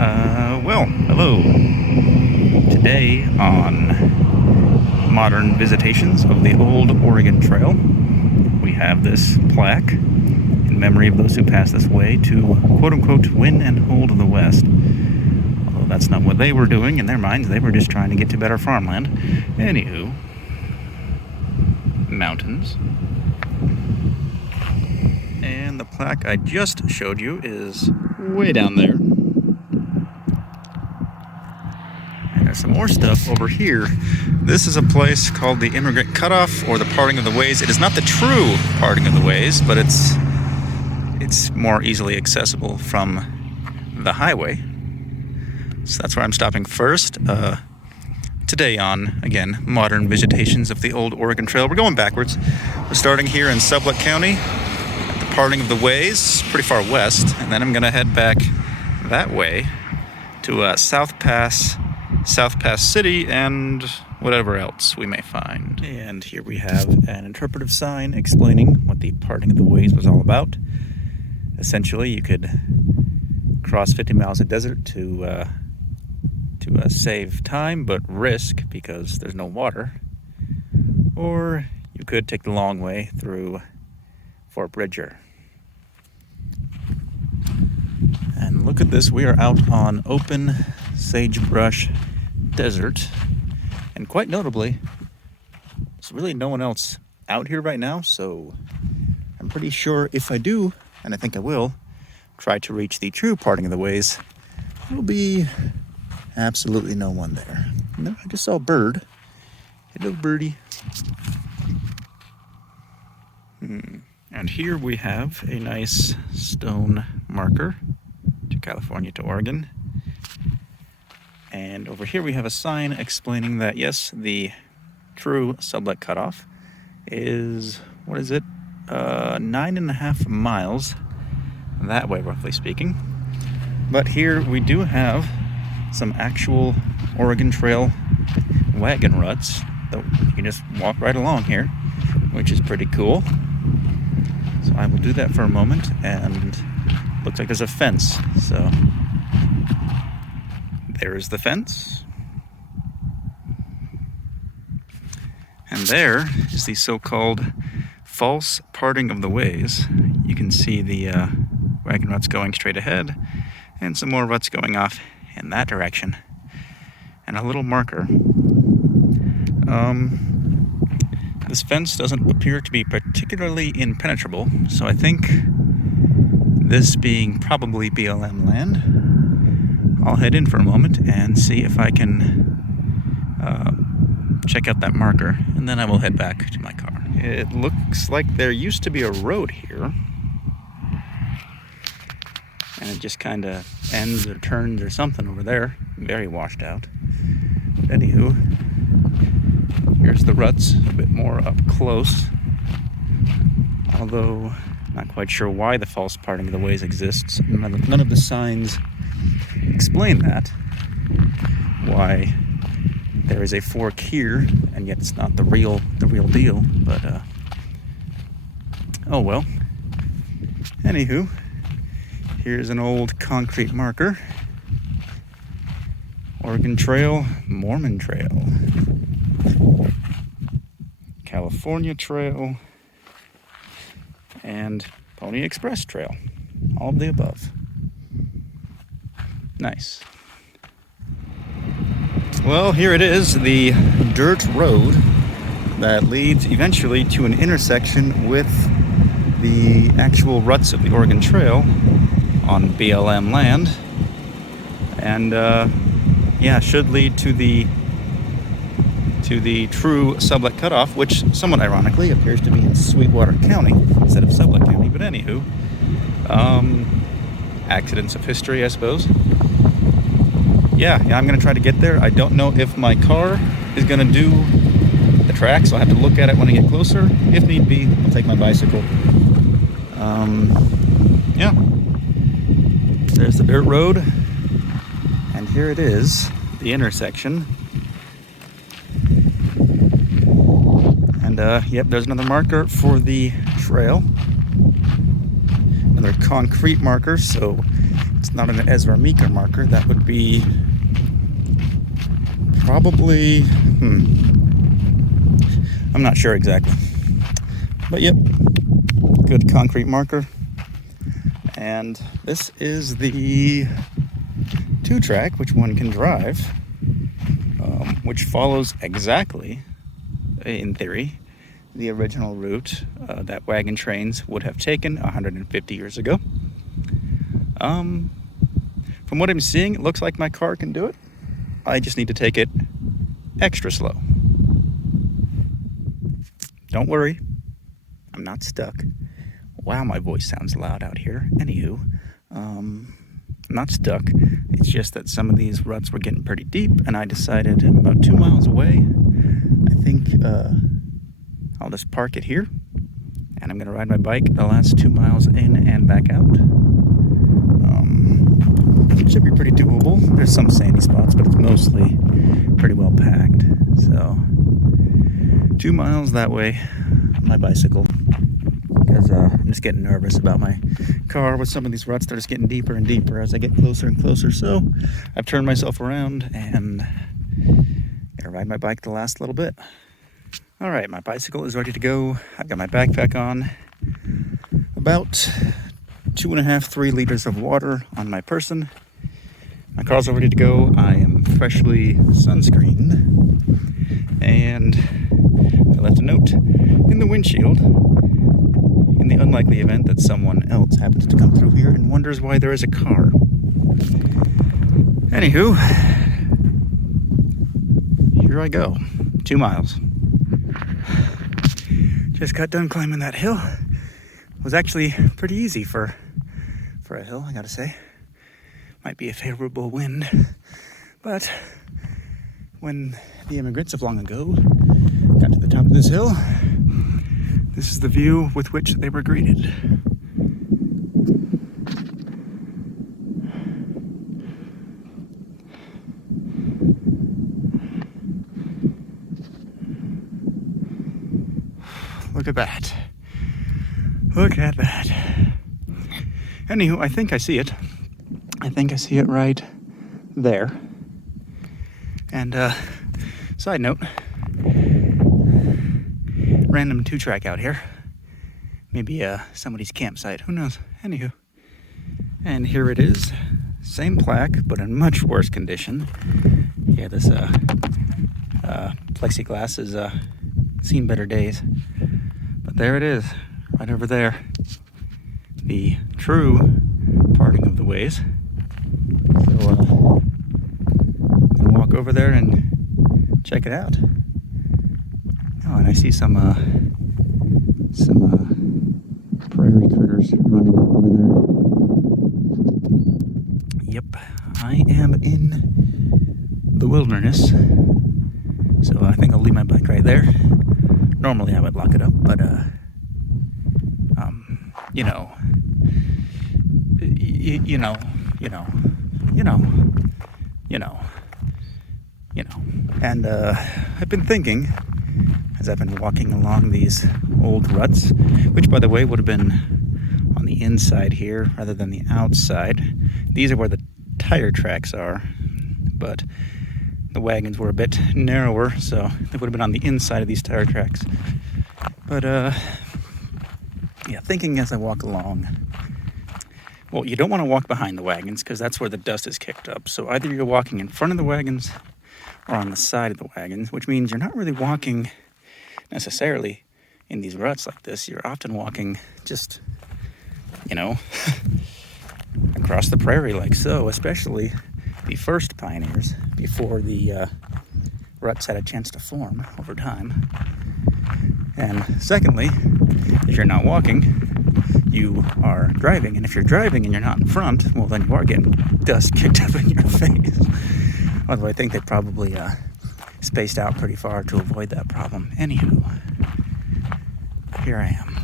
Well, hello. Today on Modern Visitations of the Old Oregon Trail, we have this plaque in memory of those who passed this way to quote-unquote win and hold the West. Although that's not what they were doing in their minds, they were just trying to get to better farmland. Anywho, mountains. And the plaque I just showed you is way down there. There's some more stuff over here. This is a place called the Immigrant Cutoff, or the Parting of the Ways. It is not the true Parting of the Ways, but it's more easily accessible from the highway. So that's where I'm stopping first. Today on, again, Modern Visitations of the Old Oregon Trail. We're going backwards. We're starting here in Sublette County at the Parting of the Ways, pretty far west, and then I'm going to head back that way to South Pass City, and whatever else we may find. And here we have an interpretive sign explaining what the Parting of the Ways was all about. Essentially, you could cross 50 miles of desert to save time but risk because there's no water, or you could take the long way through Fort Bridger. And look at this, we are out on open sagebrush desert, and quite notably, there's really no one else out here right now, so I'm pretty sure if I do, and I think I will, try to reach the true Parting of the Ways, there'll be absolutely no one there. No, I just saw a bird. Hello, birdie. And here we have a nice stone marker to California to Oregon. And over here we have a sign explaining that, yes, the true Sublette Cutoff is, 9.5 miles that way, roughly speaking. But here we do have some actual Oregon Trail wagon ruts that you can just walk right along here, which is pretty cool. So I will do that for a moment, and looks like there's a fence, so there is the fence. And there is the so-called false parting of the ways. You can see the wagon ruts going straight ahead, and some more ruts going off in that direction, and a little marker. This fence doesn't appear to be particularly impenetrable, so I think, this being probably BLM land, I'll head in for a moment and see if I can check out that marker, and then I will head back to my car. It looks like there used to be a road here, and it just kind of ends or turns or something over there. Very washed out. But anywho, here's the ruts, a bit more up close. Although, not quite sure why the false parting of the ways exists. None of the signs explain that. Why there is a fork here, and yet it's not the real deal. But oh well. Anywho, here's an old concrete marker. Oregon Trail, Mormon Trail, California Trail, and Pony Express Trail. All of the above. Nice. Well, here it is, the dirt road that leads eventually to an intersection with the actual ruts of the Oregon Trail on BLM land. And should lead to the true Sublette Cutoff, which somewhat ironically appears to be in Sweetwater County instead of Sublette County. But anywho, accidents of history, I suppose. Yeah, I'm going to try to get there. I don't know if my car is going to do the track, so I'll have to look at it when I get closer. If need be, I'll take my bicycle. Yeah. There's the dirt road. And here it is, the intersection. And, yep, there's another marker for the trail. Another concrete marker, so it's That's not an Ezra Meeker marker. That would be probably, I'm not sure exactly. But yep, good concrete marker. And this is the 2-track, which one can drive, which follows exactly, in theory, the original route that wagon trains would have taken 150 years ago. From what I'm seeing, it looks like my car can do it. I just need to take it extra slow. Don't worry, I'm not stuck. Wow, my voice sounds loud out here. Anywho, I'm not stuck. It's just that some of these ruts were getting pretty deep, and I decided I'm about 2 miles away. I think I'll just park it here, and I'm going to ride my bike the last 2 miles in and back out. It should be pretty doable. There's some sandy spots, but it's mostly pretty well packed. So 2 miles that way on my bicycle, because I'm just getting nervous about my car with some of these ruts. They're just getting deeper and deeper as I get closer and closer. So I've turned myself around and gonna ride my bike the last little bit. All right, my bicycle is ready to go. I've got my backpack on. About 2.5, 3 liters of water on my person. My car's all ready to go. I am freshly sunscreened. And I left a note in the windshield in the unlikely event that someone else happens to come through here and wonders why there is a car. Anywho, here I go. 2 miles. Just got done climbing that hill. It was actually pretty easy for a hill, I gotta say. Might be a favorable wind, but when the immigrants of long ago got to the top of this hill, this is the view with which they were greeted. Look at that. Look at that. Anywho, I think I see it. I think I see it right there. And side note, random 2-track out here. Maybe somebody's campsite, who knows? Anywho. And here it is. Same plaque, but in much worse condition. Yeah, this plexiglass has seen better days. But there it is, right over there. The true parting of the ways. So I'm gonna walk over there and check it out. Oh, and I see some prairie critters running over there. Yep, I am in the wilderness. So I think I'll leave my bike right there. Normally I would lock it up, but And I've been thinking, as I've been walking along these old ruts, which by the way would have been on the inside here rather than the outside. These are where the tire tracks are, but the wagons were a bit narrower, so they would have been on the inside of these tire tracks. But thinking as I walk along, well, you don't want to walk behind the wagons because that's where the dust is kicked up. So either you're walking in front of the wagons or on the side of the wagons, which means you're not really walking necessarily in these ruts like this. You're often walking just, across the prairie like so, especially the first pioneers before the ruts had a chance to form over time. And secondly, if you're not walking, you are driving. And if you're driving and you're not in front, well, then you are getting dust kicked up in your face. Although I think they probably spaced out pretty far to avoid that problem. Anywho, here I am.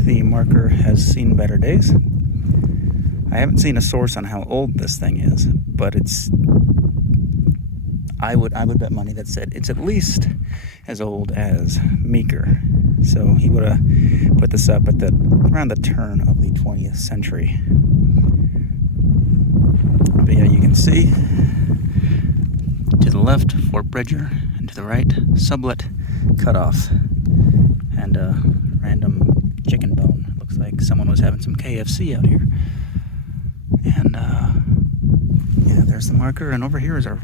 The marker has seen better days. I haven't seen a source on how old this thing is, but I would bet money that said it's at least as old as Meeker. So he would have put this up at around the turn of the 20th century. But yeah, you can see to the left, Fort Bridger, and to the right, Sublette Cutoff, and a random chicken bone. Looks like someone was having some KFC out here. And yeah, there's the marker, and over here is a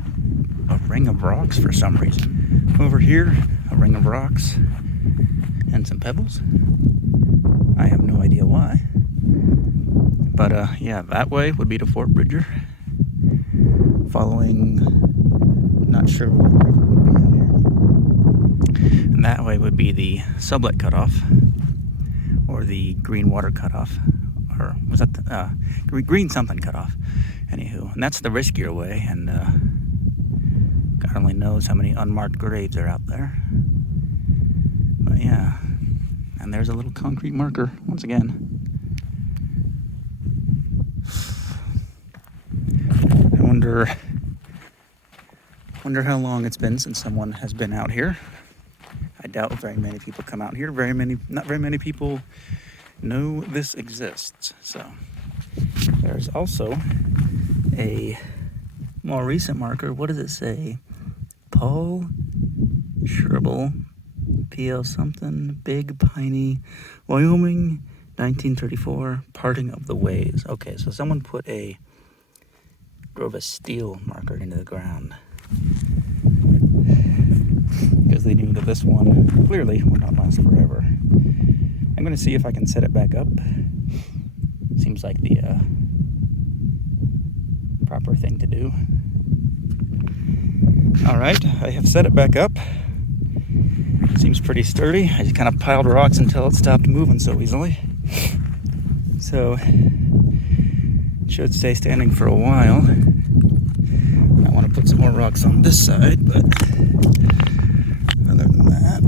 ring of rocks for some reason. Over here, a ring of rocks and some pebbles. I have no idea why. But yeah, that way would be to Fort Bridger. Following, not sure what river would be in here. And that way would be the Sublette Cutoff, or the Greenwater Cutoff, or was that the Green something Cutoff? Anywho, and that's the riskier way, and God only knows how many unmarked graves are out there. But yeah, and there's a little concrete marker once again. I wonder how long it's been since someone has been out here. I doubt very many people come out here. Not very many people know this exists. So there's also a more recent marker. What does it say? Paul Shrubble, PL something, Big Piney, Wyoming, 1934, Parting of the Ways. Okay, so someone drove a steel marker into the ground because they knew that this one clearly would not last forever. I'm going to see if I can set it back up. Seems like the proper thing to do. Alright, I have set it back up. Seems pretty sturdy. I just kind of piled rocks until it stopped moving so easily. So, it should stay standing for a while. I want to put some more rocks on this side, but other than that,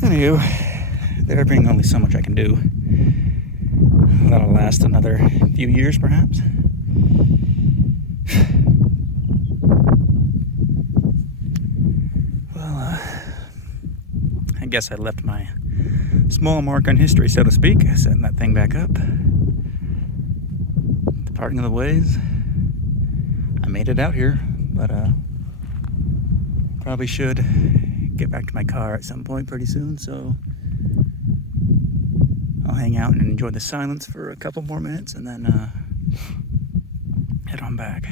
anywho, there being only so much I can do. That'll last another few years, perhaps. Well, I guess I left my small mark on history, so to speak, setting that thing back up. The parting of the ways. I made it out here, but probably should get back to my car at some point pretty soon, so I'll hang out and enjoy the silence for a couple more minutes and then head on back.